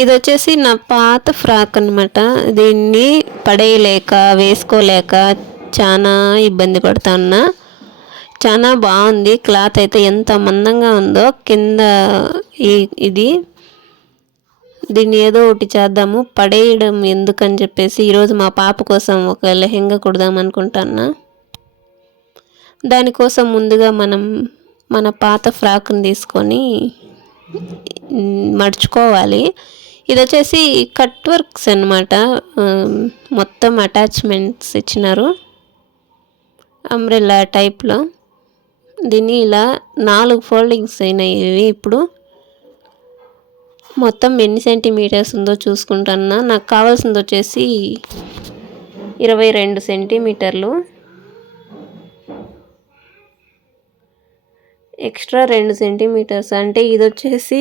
ఇది వచ్చేసి నా పాత ఫ్రాక్ అనమాట. దీన్ని పడేయలేక వేసుకోలేక చాలా ఇబ్బంది పడుతా ఉన్నా. చాలా బాగుంది. క్లాత్ అయితే ఎంత మందంగా ఉందో కింద. ఇది దీన్ని ఏదో ఒకటి చేద్దాము, పడేయడం ఎందుకని చెప్పేసి ఈరోజు మా పాప కోసం ఒక లెహెంగా కుడదాం అనుకుంటున్నా. దానికోసం ముందుగా మనం మన పాత ఫ్రాక్ని తీసుకొని మడుచుకోవాలి. ఇది వచ్చేసి కట్ వర్క్స్ అనమాట. మొత్తం అటాచ్మెంట్స్ ఇచ్చినారు అంబ్రెల్లా టైప్లో. దీన్ని ఇలా 4 ఫోల్డింగ్స్ అయినాయి. ఇప్పుడు మొత్తం ఎన్ని సెంటీమీటర్స్ ఉందో చూసుకుంటున్నా. నాకు కావాల్సింది వచ్చేసి 22 సెంటీమీటర్లు. ఎక్స్ట్రా 2 సెంటీమీటర్స్ అంటే ఇది వచ్చేసి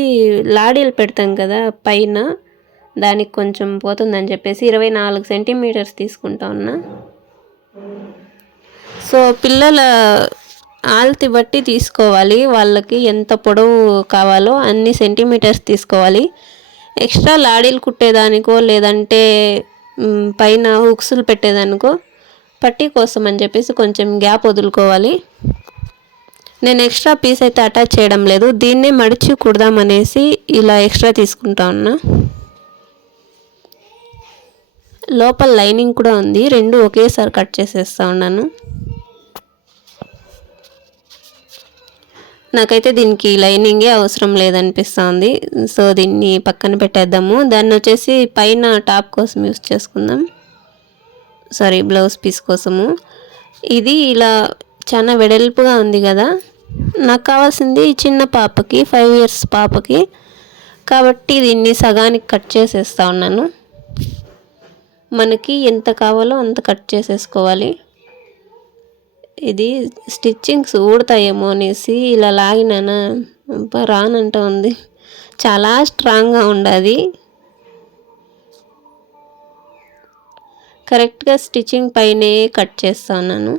లాడీలు పెడతాం కదా పైన, దానికి కొంచెం పోతుందని చెప్పేసి 24 సెంటీమీటర్స్ తీసుకుంటా ఉన్నా. సో పిల్లల ఆల్తి బట్టి తీసుకోవాలి. వాళ్ళకి ఎంత పొడవు కావాలో అన్ని సెంటీమీటర్స్ తీసుకోవాలి. ఎక్స్ట్రా లాడీలు కుట్టేదానికో లేదంటే పైన హుక్స్లు పెట్టేదానికో పట్టీ కోసం అని చెప్పేసి కొంచెం గ్యాప్ వదులుకోవాలి. నేను ఎక్స్ట్రా పీస్ అయితే అటాచ్ చేయడం లేదు. దీన్నే మడిచి కుడదామనేసి ఇలా ఎక్స్ట్రా తీసుకుంటా ఉన్నా. లోపల లైనింగ్ కూడా ఉంది. రెండు ఒకేసారి కట్ చేసేస్తా ఉన్నాను. నాకైతే దీనికి లైనింగే అవసరం లేదనిపిస్తుంది. సో దీన్ని పక్కన పెట్టేద్దాము. దాన్ని వచ్చేసి పైన టాప్ కోసం యూస్ చేసుకుందాం. బ్లౌజ్ పీస్ కోసము. ఇది ఇలా చాలా వెడల్పుగా ఉంది కదా. నాకు కావాల్సింది చిన్న పాపకి, 5 ఇయర్స్ పాపకి. కాబట్టి దీన్ని సగానికి కట్ చేసేస్తా ఉన్నాను. మనకి ఎంత కావాలో అంత కట్ చేసేసుకోవాలి. ఇది స్టిచ్చింగ్స్ ఊడతాయేమో అనేసి ఇలా లాగినానా, రానంట ఉంది. చాలా స్ట్రాంగ్గా ఉండాలి. కరెక్ట్గా స్టిచ్చింగ్ పైనే కట్ చేస్తా ఉన్నాను.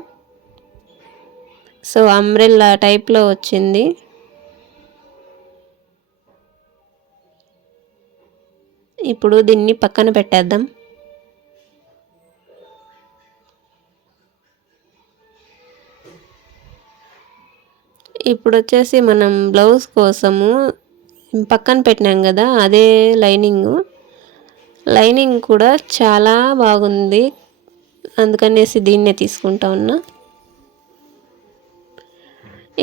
సో అంబ్రెల్లా టైప్లో వచ్చింది. ఇప్పుడు దీన్ని పక్కన పెట్టేద్దాం. ఇప్పుడు వచ్చేసి మనం బ్లౌజ్ కోసము పక్కన పెట్టినాం కదా, అదే లైనింగ్ కూడా చాలా బాగుంది. అందుకనేసి దీన్నే తీసుకుంటా ఉన్నా.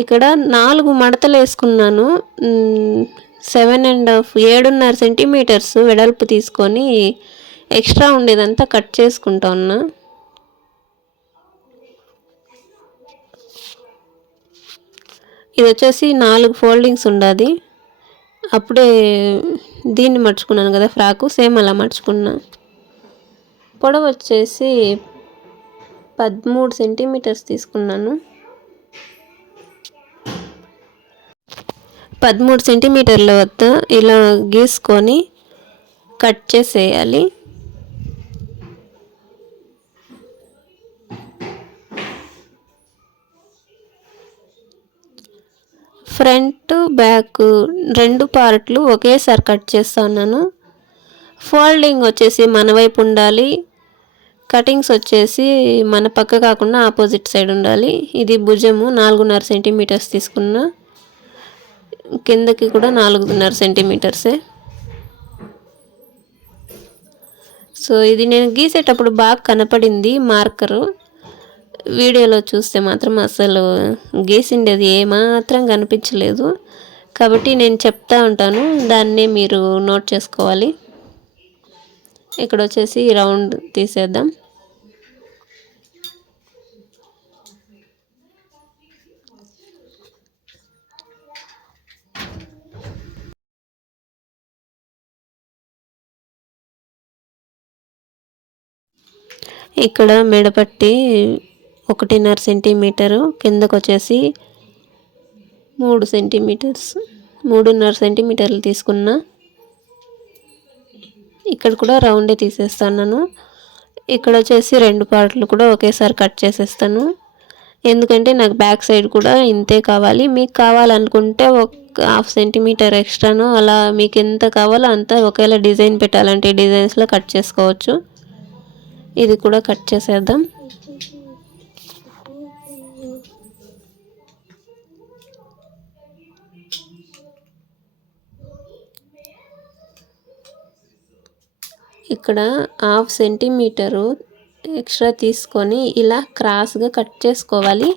ఇక్కడ 4 మడతలు వేసుకున్నాను. 7.5 సెంటీమీటర్స్ వెడల్పు తీసుకొని ఎక్స్ట్రా ఉండేదంతా కట్ చేసుకుంటా ఉన్నా. ఇది వచ్చేసి 4 ఫోల్డింగ్స్ ఉండాది. అప్పుడే దీన్ని మర్చుకున్నాను కదా ఫ్రాకు, సేమ్ అలా మర్చుకున్నా. పొడవు వచ్చేసి 13 సెంటీమీటర్స్ తీసుకున్నాను. 13 సెంటీమీటర్ల వద్ద ఇలా గీసుకొని కట్ చేసేయాలి. ఫ్రంట్ బ్యాక్ 2 పార్ట్లు ఒకేసారి కట్ చేస్తున్నాను. ఫోల్డింగ్ వచ్చేసి మన వైపు ఉండాలి. కటింగ్స్ వచ్చేసి మన పక్క కాకుండా ఆపోజిట్ సైడ్ ఉండాలి. ఇది భుజము 4.5 సెంటీమీటర్స్ తీసుకున్నా. కిందకి కూడా 4.5 సెంటీమీటర్సే. సో ఇది నేను గీసేటప్పుడు బాగా కనపడింది మార్కరు. వీడియోలో చూస్తే మాత్రం అసలు గీసిండేది ఏమాత్రం కనిపించలేదు. కాబట్టి నేను చెప్తా ఉంటాను, దాన్నే మీరు నోట్ చేసుకోవాలి. ఇక్కడ వచ్చేసి రౌండ్ తీసేద్దాం. ఇక్కడ మెడపట్టి 1.5 సెంటీమీటరు, కిందకు వచ్చేసి 3 సెంటీమీటర్స్, 3.5 సెంటీమీటర్లు తీసుకున్నా. ఇక్కడ కూడా రౌండే తీసేస్తాను. ఇక్కడ వచ్చేసి 2 పార్ట్లు కూడా ఒకేసారి కట్ చేసేస్తాను. ఎందుకంటే నాకు బ్యాక్ సైడ్ కూడా ఇంతే కావాలి. మీకు కావాలనుకుంటే ఒక హాఫ్ సెంటీమీటర్ ఎక్స్ట్రాను అలా మీకు ఎంత కావాలో అంత, ఒకవేళ డిజైన్ పెట్టాలంటే డిజైన్స్లో కట్ చేసుకోవచ్చు. ఇది కూడా కట్ చేసేద్దాం. ఇక్కడ హాఫ్ సెంటీమీటరు ఎక్స్ట్రా తీసుకొని ఇలా క్రాస్గా కట్ చేసుకోవాలి.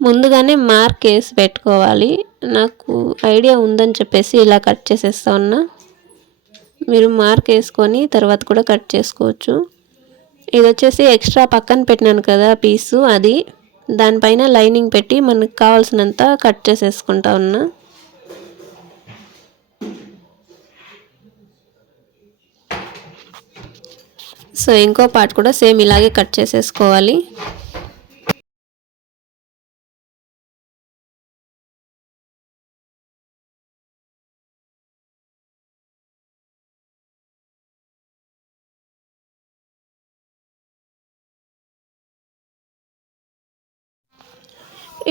ముందుగానే మార్క్ వేసి పెట్టుకోవాలి. నాకు ఐడియా ఉందని చెప్పేసి ఇలా కట్ చేసేస్తా ఉన్నా. మీరు మార్క్ వేసుకొని తర్వాత కూడా కట్ చేసుకోవచ్చు. ఇది వచ్చేసి ఎక్స్ట్రా పక్కన పెట్టినాను కదా పీసు, అది దానిపైన లైనింగ్ పెట్టి మనకు కావాల్సినంత కట్ చేసేసుకుంటా ఉన్నా. సో ఇంకో పార్ట్ కూడా సేమ్ ఇలాగే కట్ చేసేసుకోవాలి.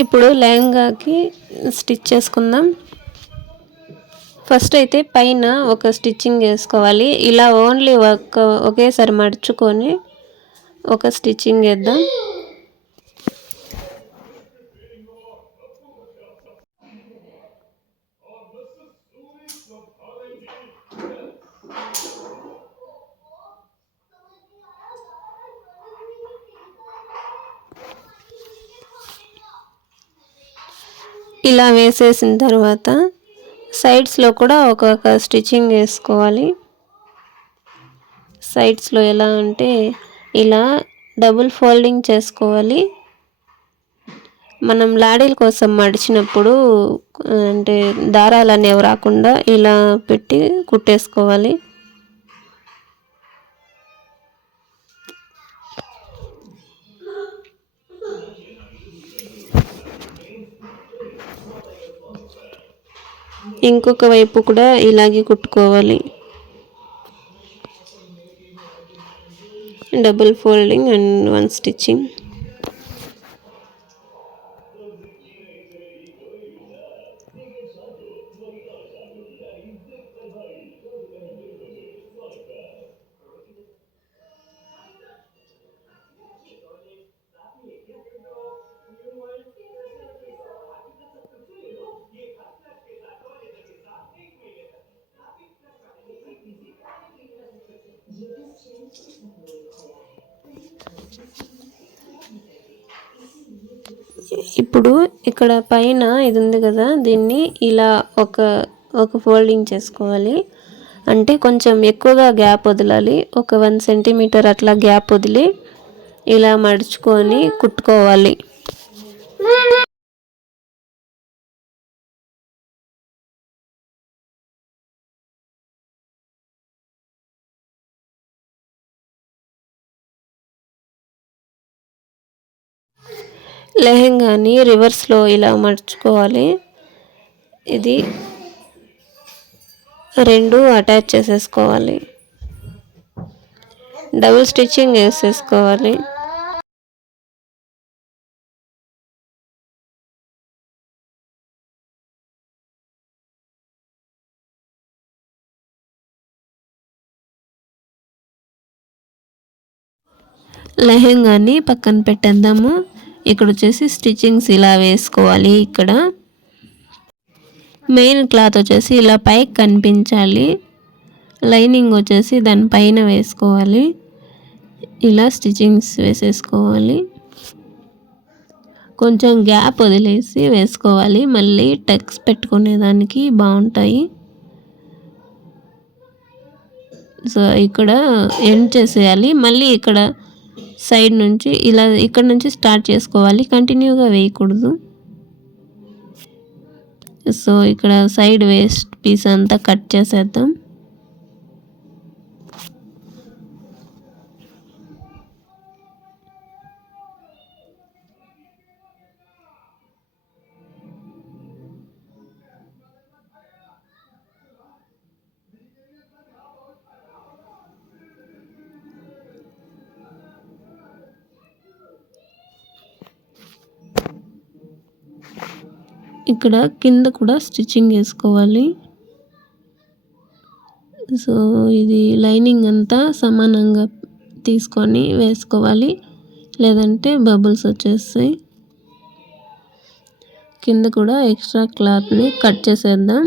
ఇప్పుడు లెహంగాకి స్టిచ్ చేసుకుందాం. ఫస్ట్ అయితే పైన ఒక స్టిచ్చింగ్ వేసుకోవాలి. ఇలా ఓన్లీ ఒకేసారి మడుచుకొని ఒక స్టిచ్చింగ్ వేద్దాం. ఇలా వేసేసిన తర్వాత సైడ్స్లో కూడా ఒక్కొక్క స్టిచ్చింగ్ వేసుకోవాలి. సైడ్స్లో ఎలా అంటే ఇలా డబుల్ ఫోల్డింగ్ చేసుకోవాలి. మనం లాడీల కోసం మడిచినప్పుడు అంటే దారాలు అనేవి రాకుండా ఇలా పెట్టి కుట్టేసుకోవాలి. ఇంకొక వైపు కూడా ఇలాగే కుట్టుకోవాలి. Double folding and one stitching. ఇప్పుడు ఇక్కడ పైన ఇది ఉంది కదా, దీన్ని ఇలా ఒక ఫోల్డింగ్ చేసుకోవాలి. అంటే కొంచెం ఎక్కువగా గ్యాప్ వదలాలి. ఒక 1 సెంటీమీటర్ అట్లా గ్యాప్ వదిలి ఇలా మడుచుకొని కుట్టుకోవాలి. లెహంగాని రివర్స్లో ఇలా మడుచుకోవాలి. ఇది రెండు అటాచ్ చేసేసుకోవాలి. డబుల్ స్టిచ్చింగ్ వేసేసుకోవాలి. లెహంగాని పక్కన పెట్టేద్దాము. ఇక్కడ వచ్చేసి స్టిచ్చింగ్స్ ఇలా వేసుకోవాలి. ఇక్కడ మెయిన్ క్లాత్ వచ్చేసి ఇలా పైకి కనిపించాలి. లైనింగ్ వచ్చేసి దానిపైన వేసుకోవాలి. ఇలా స్టిచ్చింగ్స్ వేసేసుకోవాలి. కొంచెం గ్యాప్ వదిలేసి వేసుకోవాలి. మళ్ళీ టక్స్ పెట్టుకునేదానికి బాగుంటాయి. సో ఇక్కడ ఎండ్ చేసేయాలి. మళ్ళీ ఇక్కడ సైడ్ నుంచి ఇలా ఇక్కడ నుంచి స్టార్ట్ చేసుకోవాలి. కంటిన్యూగా వేయకూడదు. సో ఇక్కడ సైడ్ వేస్ట్ పీస్ అంతా కట్ చేసేద్దాం. ఇక్కడ కింద కూడా స్టిచ్చింగ్ వేసుకోవాలి. సో ఇది లైనింగ్ అంతా సమానంగా తీసుకొని వేసుకోవాలి, లేదంటే బబుల్స్ వచ్చేస్తాయి. కింద కూడా ఎక్స్ట్రా క్లాత్ని కట్ చేసేద్దాం.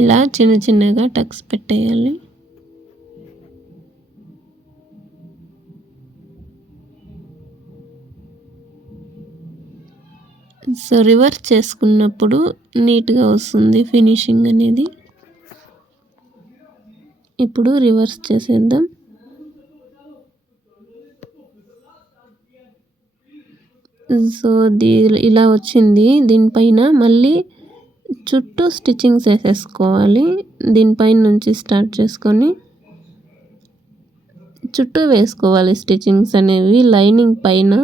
ఇలా చిన్న చిన్నగా టక్స్ పెట్టేయాలి. సో రివర్స్ చేసుకున్నప్పుడు నీట్గా వస్తుంది ఫినిషింగ్ అనేది. ఇప్పుడు రివర్స్ చేసేద్దాం. సో ఇలా వచ్చింది. దీనిపైన మళ్ళీ చుట్టూ స్టిచ్చింగ్స్ వేసేసుకోవాలి. దీనిపైన నుంచి స్టార్ట్ చేసుకొని చుట్టూ వేసుకోవాలి స్టిచ్చింగ్స్ అనేవి లైనింగ్ పైన.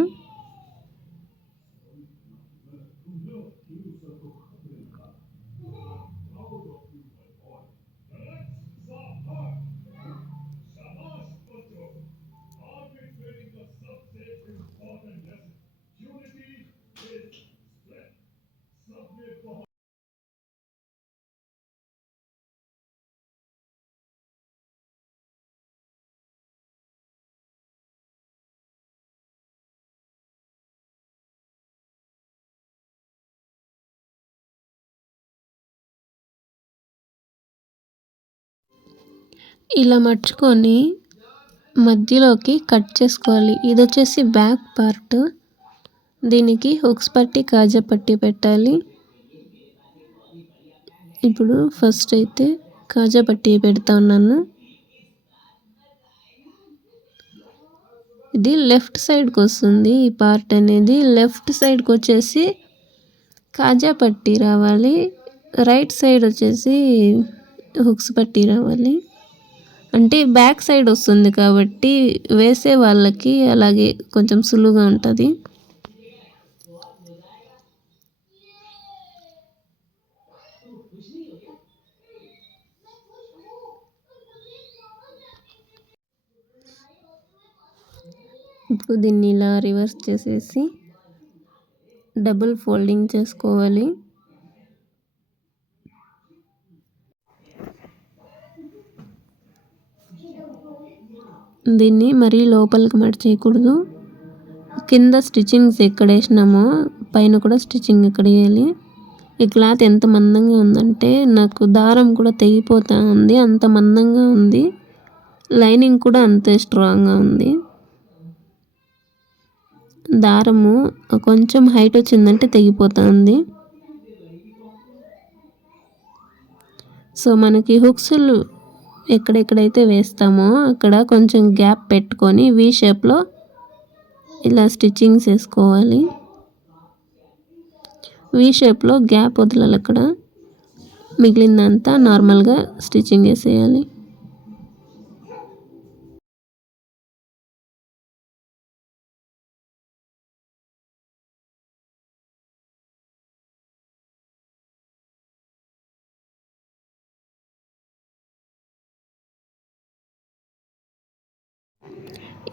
ఇలా మర్చుకొని మధ్యలోకి కట్ చేసుకోవాలి. ఇది వచ్చేసి బ్యాక్ పార్ట్. దీనికి హుక్స్ పట్టి కాజా పట్టి పెట్టాలి. ఇప్పుడు ఫస్ట్ అయితే కాజా పట్టి పెడతా ఉన్నాను. ఇది లెఫ్ట్ సైడ్కి వస్తుంది. ఈ పార్ట్ అనేది లెఫ్ట్ సైడ్కి వచ్చేసి కాజా పట్టి రావాలి, రైట్ సైడ్ వచ్చేసి హుక్స్ పట్టి రావాలి. అంటే బ్యాక్ సైడ్ వస్తుంది కాబట్టి వేసే వాళ్ళకి అలాగే కొంచెం సులువుగా ఉంటుంది. ఇప్పుడు దీన్ని ఇలా రివర్స్ చేసేసి డబుల్ ఫోల్డింగ్ చేసుకోవాలి. దీన్ని మరీ లోపలికి మడిచేయకూడదు. కింద స్టిచ్చింగ్స్ ఎక్కడ వేసినామో పైన కూడా స్టిచ్చింగ్ ఎక్కడ వేయాలి. ఈ క్లాత్ ఎంత మందంగా ఉందంటే నాకు దారం కూడా తెగిపోతూ ఉంది, అంత మందంగా ఉంది. లైనింగ్ కూడా అంతే స్ట్రాంగ్గా ఉంది. దారము కొంచెం హైట్ వచ్చిందంటే తెగిపోతుంది. సో మనకి హుక్స్లు ఎక్కడెక్కడైతే వేస్తామో అక్కడ కొంచెం గ్యాప్ పెట్టుకొని వీ షేప్లో ఇలా స్టిచ్చింగ్స్ వేసుకోవాలి. వీ షేప్లో గ్యాప్ వదలాలి. అక్కడ మిగిలిందంతా నార్మల్గా స్టిచ్చింగ్ వేసేయాలి.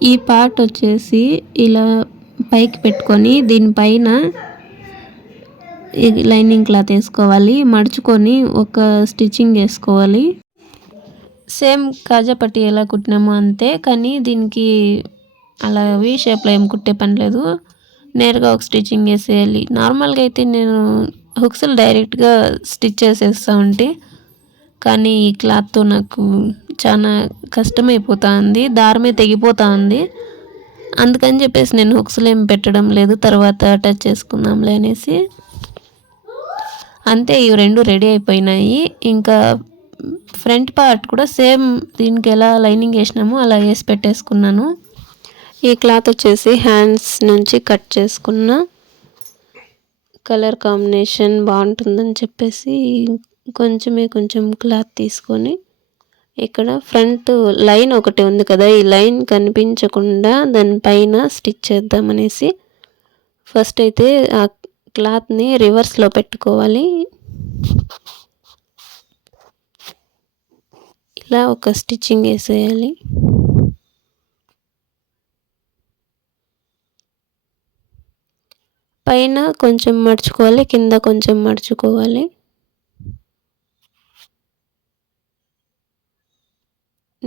ఈ పార్ట్ వచ్చేసి ఇలా పైకి పెట్టుకొని దీనిపైన లైనింగ్ క్లాత్ వేసుకోవాలి. మడుచుకొని ఒక స్టిచ్చింగ్ వేసుకోవాలి. సేమ్ కాజా పట్టి ఎలా కుట్టినామో అంతే, కానీ దీనికి అలా వీ షేప్లో ఏం కుట్టే పని లేదు. నేరుగా ఒక స్టిచ్చింగ్ వేసేయాలి. నార్మల్గా అయితే నేను హుక్స్లు డైరెక్ట్గా స్టిచ్ చేసేస్తూ ఉంటే, కానీ ఈ క్లాత్తో నాకు చాలా కష్టమైపోతూ ఉంది, దారమే తెగిపోతూ ఉంది. అందుకని చెప్పేసి నేను హుక్స్లు ఏం పెట్టడం లేదు, తర్వాత టచ్ చేసుకుందాంలే అనేసి. అంతే, ఇవి రెండు రెడీ అయిపోయినాయి. ఇంకా ఫ్రంట్ పార్ట్ కూడా సేమ్ దీనికి ఎలా లైనింగ్ వేసినామో అలా వేసి పెట్టేసుకున్నాను. ఈ క్లాత్ వచ్చేసి హ్యాండ్స్ నుంచి కట్ చేసుకున్న. కలర్ కాంబినేషన్ బాగుంటుందని చెప్పేసి కొంచెం క్లాత్ తీసుకొని ఇక్కడ ఫ్రంట్ లైన్ ఒకటి ఉంది కదా, ఈ లైన్ కనిపించకుండా దానిపైన స్టిచ్ చేద్దామనేసి ఫస్ట్ అయితే ఆ క్లాత్ని రివర్స్లో పెట్టుకోవాలి. ఇలా ఒక స్టిచ్చింగ్ వేసేయాలి. పైన కొంచెం మడుచుకోవాలి, కింద కొంచెం మడుచుకోవాలి.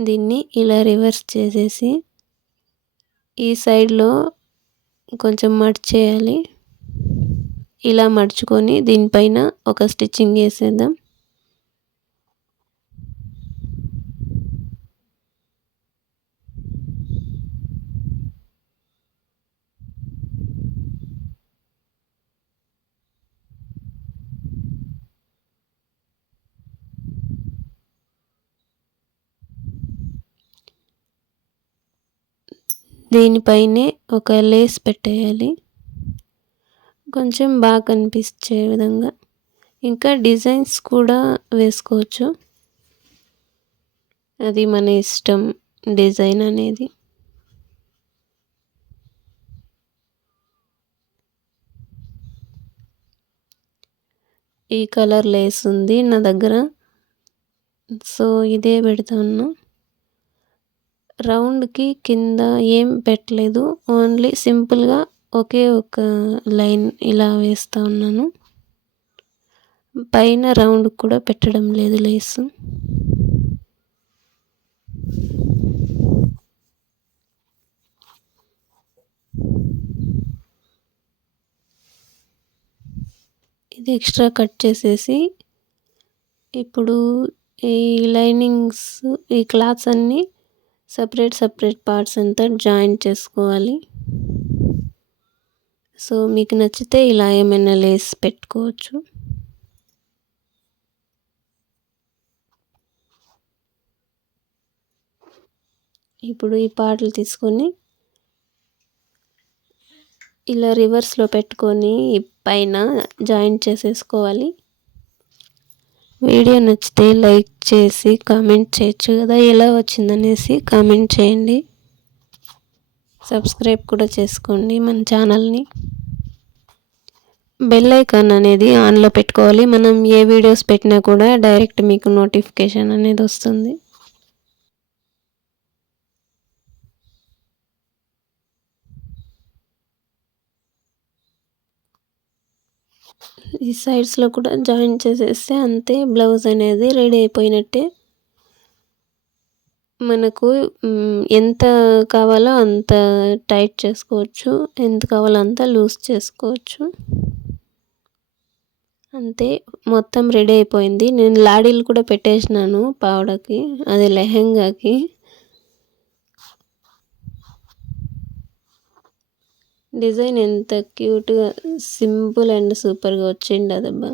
దీన్ని ఇలా రివర్స్ చేసేసి ఈ సైడ్లో కొంచెం మడిచేయాలి. ఇలా మడుచుకొని దీనిపైన ఒక స్టిచ్చింగ్ వేసేద్దాం. దీనిపైనే ఒక లేస్ పెట్టేయాలి, కొంచెం బాగా కనిపించే విధంగా. ఇంకా డిజైన్స్ కూడా వేసుకోవచ్చు, అది మన ఇష్టం డిజైన్ అనేది. ఈ కలర్ లేస్ ఉంది నా దగ్గర, సో ఇదే పెడతాను. రౌండ్కి కింద ఏం పెట్టలేదు, ఓన్లీ సింపుల్గా ఒకే ఒక లైన్ ఇలా వేస్తూ ఉన్నాను. పైన రౌండ్ కూడా పెట్టడం లేదు లేసు. ఇది ఎక్స్ట్రా కట్ చేసేసి ఇప్పుడు ఈ లైనింగ్స్, ఈ క్లాత్స్ అన్నీ సపరేట్ పార్ట్స్ అంతా జాయింట్ చేసుకోవాలి. సో మీకు నచ్చితే ఇలా ఏమైనా లేస్ పెట్టుకోవచ్చు. ఇప్పుడు ఈ పార్ట్లు తీసుకొని ఇలా రివర్స్లో పెట్టుకొని పైన జాయింట్ చేసేసుకోవాలి. వీడియో నచ్చితే లైక్ చేసి కామెంట్ చేయొచ్చు కదా, ఎలా వచ్చిందనేసి కామెంట్ చేయండి. సబ్స్క్రైబ్ కూడా చేసుకోండి మన ఛానల్ని. బెల్ ఐకాన్ అనేది ఆన్లో పెట్టుకోవాలి, మనం ఏ వీడియోస్ పెట్టినా కూడా డైరెక్ట్ మీకు నోటిఫికేషన్ అనేది వస్తుంది. ఈ సైడ్స్లో కూడా జాయిన్ చేసేస్తే అంతే, బ్లౌజ్ అనేది రెడీ అయిపోయినట్టే. మనకు ఎంత కావాలో అంత టైట్ చేసుకోవచ్చు, ఎంత కావాలో అంత లూజ్ చేసుకోవచ్చు. అంతే, మొత్తం రెడీ అయిపోయింది. నేను లాడీలు కూడా పెట్టేసినాను పావడకి, అది లెహెంగాకి. డిజైన్ ఎంత క్యూట్గా సింపుల్ అండ్ సూపర్గా వచ్చింది అదబ్బా.